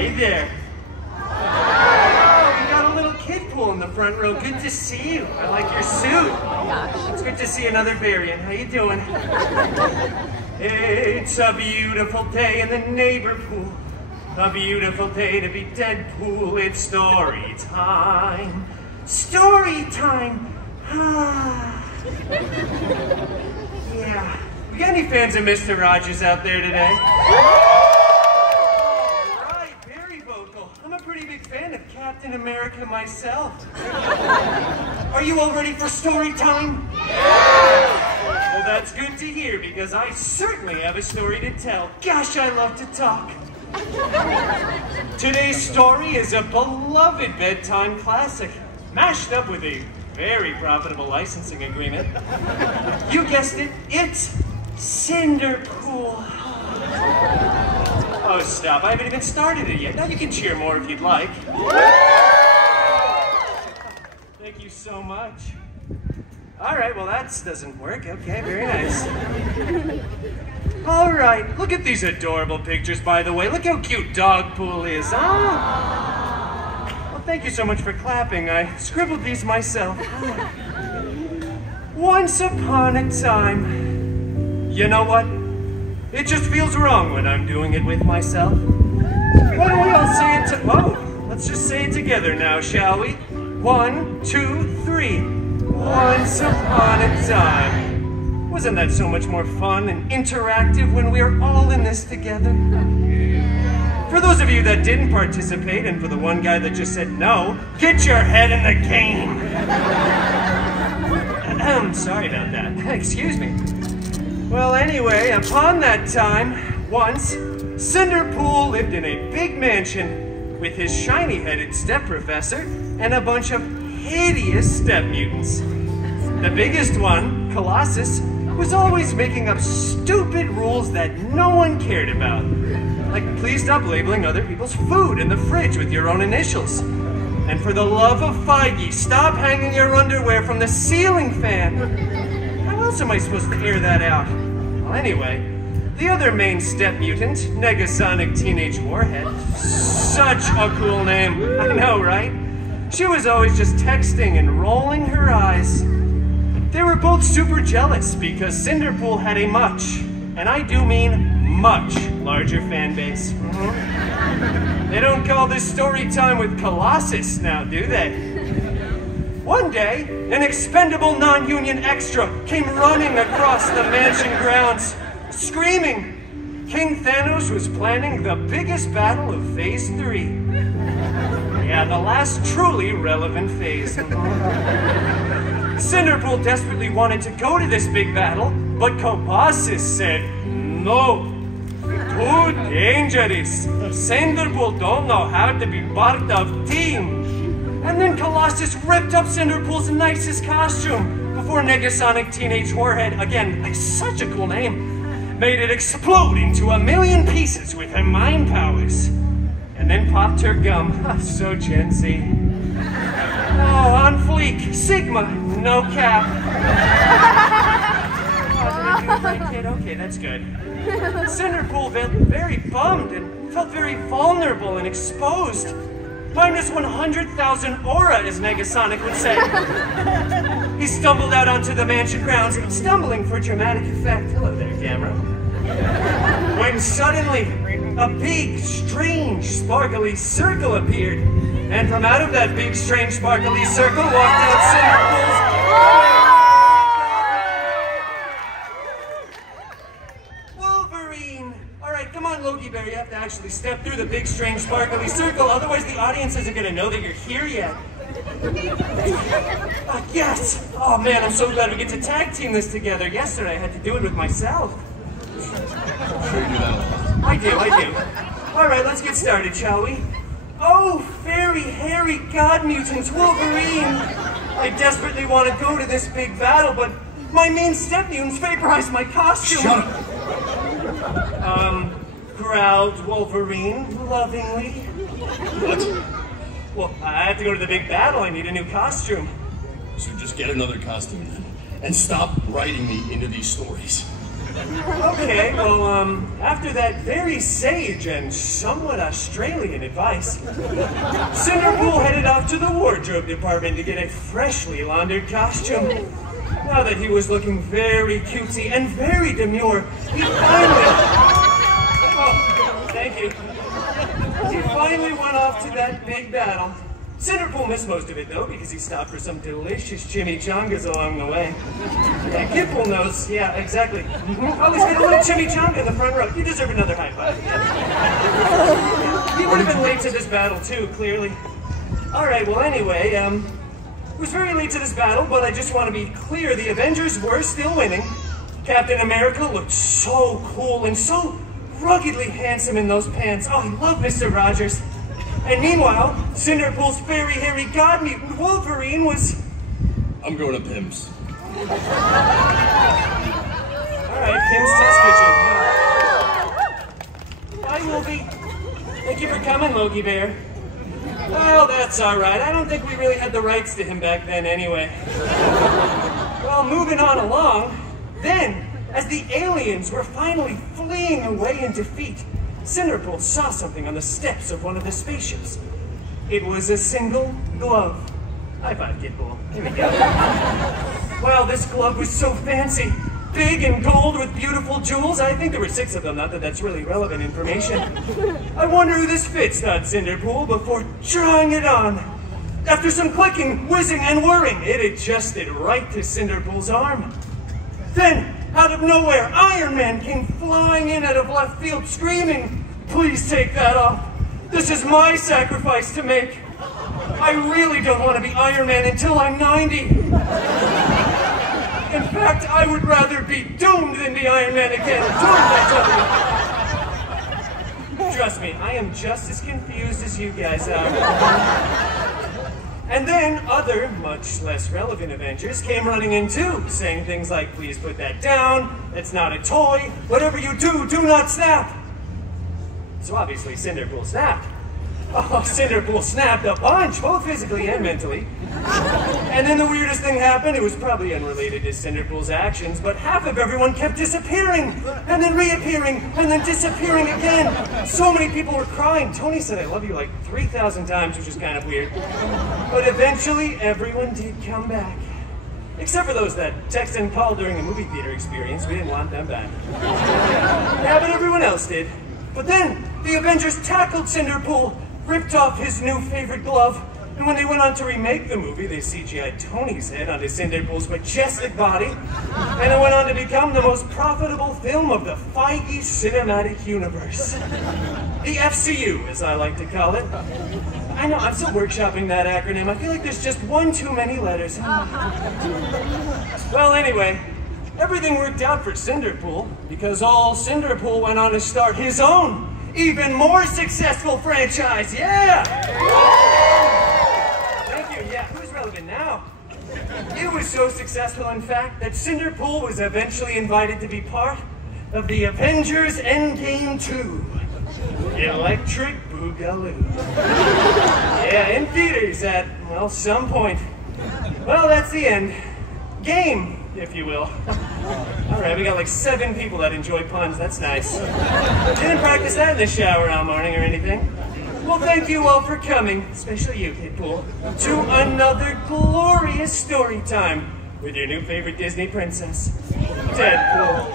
Hi there. Oh, we got a little kid pool in the front row. Good to see you. I like your suit. It's good to see another variant. How you doing? It's a beautiful day in the neighbor pool. A beautiful day to be Deadpool. It's story time. Story time. Yeah. We got any fans of Mr. Rogers out there today? Right, very vocal. I'm a pretty big fan of Captain America myself. Are you all ready for story time? Well, that's good to hear because I certainly have a story to tell. Gosh, I love to talk. Today's story is a beloved bedtime classic, mashed up with a very profitable licensing agreement. You guessed it, it's Cinderpool. Oh, stop, I haven't even started it yet. Now you can cheer more if you'd like. Thank you so much. All right, well that doesn't work. Okay, very nice. All right, look at these adorable pictures, by the way. Look how cute Dogpool is, huh? Well, thank you so much for clapping. I scribbled these myself. Once upon a time. You know what? It just feels wrong when I'm doing it with myself. Why don't we all say it whoa, let's just say it together now, shall we? 1, 2, 3. Once upon a time. Wasn't that so much more fun and interactive when we were all in this together? For those of you that didn't participate, and for the one guy that just said no, get your head in the game. Sorry about that. Excuse me. Well, anyway, upon that time, once, Cinderpool lived in a big mansion with his shiny-headed step-professor and a bunch of hideous step-mutants. The biggest one, Colossus, was always making up stupid rules that no one cared about. Like, please stop labeling other people's food in the fridge with your own initials. And for the love of Feige, stop hanging your underwear from the ceiling fan. How else am I supposed to air that out? Well, anyway, the other main step mutant, Negasonic Teenage Warhead. Such a cool name. I know, right? She was always just texting and rolling her eyes. They were both super jealous because Cinderpool had a much, and I do mean much, larger fan base. They don't call this story time with Colossus now, do they? One day, an expendable non-union extra came running across the mansion grounds, screaming. King Thanos was planning the biggest battle of Phase 3. Yeah, the last truly relevant phase. Cinderpool desperately wanted to go to this big battle, but Colossus said, no, too dangerous. Cinderpool don't know how to be part of team. And then Colossus ripped up Cinderpool's nicest costume before Negasonic Teenage Warhead, again, such a cool name, made it explode into 1,000,000 pieces with her mind powers. And then popped her gum. So Gen Z. Oh, on fleek. Sigma. No cap. Oh, did I do it right, kid? Okay, that's good. Cinderpool felt very bummed and felt very vulnerable and exposed. Minus 100,000 aura, as Negasonic would say. He stumbled out onto the mansion grounds, stumbling for dramatic effect. Hello there, camera. When suddenly, a big, strange, sparkly circle appeared. And from out of that big, strange, sparkly circle walked out Cinderpool's... Wolverine! Alright, come on, Loki Bear, you have to actually step through the big, strange, sparkly circle, otherwise the audience isn't going to know that you're here yet. Yes! Oh man, I'm so glad we get to tag team this together. Yesterday I had to do it with myself. I do. Alright, let's get started, shall we? Oh, fairy, hairy god mutants, Wolverine! I desperately want to go to this big battle, but my mean step mutants vaporized my costume. Shut up! Growled Wolverine, lovingly. What? Well, I have to go to the big battle. I need a new costume. So just get another costume then. And stop writing me into these stories. Okay, well, after that very sage and somewhat Australian advice, Cinderpool headed off to the wardrobe department to get a freshly laundered costume. Now that he was looking very cutesy and very demure, he finally... Oh, thank you. He finally went off to that big battle. Cinderpool missed most of it, though, because he stopped for some delicious chimichangas along the way. Yeah, Gimple knows. Yeah, exactly. Always get a little chimichanga in the front row. You deserve another high five. Yeah. He would have been late to this battle, too, clearly. All right, well, anyway, was very late to this battle, but I just want to be clear. The Avengers were still winning. Captain America looked so cool and so ruggedly handsome in those pants. Oh, I love Mr. Rogers. And meanwhile, Cinderpool's fairy hairy god mutant Wolverine was... I'm going to Pim's. Alright, Pim's Test Kitchen. Bye, Wolvie. Thank you for coming, Logie Bear. Well, that's alright. I don't think we really had the rights to him back then anyway. Well, moving on along, then, as the aliens were finally fleeing away in defeat, Cinderpool saw something on the steps of one of the spaceships. It was a single glove. High five, Kidpool. Here we go. Wow, this glove was so fancy. Big and gold with beautiful jewels. I think there were 6 of them, not that that's really relevant information. I wonder who this fits, thought Cinderpool, before trying it on. After some clicking, whizzing, and whirring, it adjusted right to Cinderpool's arm. Then, out of nowhere, Iron Man came flying in out of left field, screaming, "Please take that off. This is my sacrifice to make. I really don't want to be Iron Man until I'm 90. In fact, I would rather be doomed than be Iron Man again. Doomed, I tell you." Trust me, I am just as confused as you guys are. And then other, much less relevant Avengers came running in too, saying things like, "Please put that down, that's not a toy, whatever you do, do not snap." So obviously Cinderpool snapped. Oh, Cinderpool snapped a bunch, both physically and mentally. And then the weirdest thing happened. It was probably unrelated to Cinderpool's actions, but half of everyone kept disappearing, and then reappearing, and then disappearing again. So many people were crying. Tony said, "I love you" like 3,000 times, which was kind of weird. But eventually, everyone did come back. Except for those that text and called during the movie theater experience. We didn't want them back. Yeah, but everyone else did. But then, the Avengers tackled Cinderpool, ripped off his new favorite glove, and when they went on to remake the movie, they CGI'd Tony's head onto Cinderpool's majestic body, and it went on to become the most profitable film of the Feige cinematic universe. The FCU, as I like to call it. I know, I'm still workshopping that acronym. I feel like there's just one too many letters. Well, anyway, everything worked out for Cinderpool, because all Cinderpool went on to start his own, even more successful franchise. Yeah! Thank you. Yeah, who's relevant now? It was so successful, in fact, that Cinderpool was eventually invited to be part of the Avengers Endgame 2. Electric Boogaloo. Yeah, in theaters at, well, some point. Well, that's the end. Game, if you will. All right, we got like 7 people that enjoy puns. That's nice. Didn't practice that in the shower all morning or anything. Well, thank you all for coming, especially you, Kidpool, to another glorious story time with your new favorite Disney princess, Deadpool.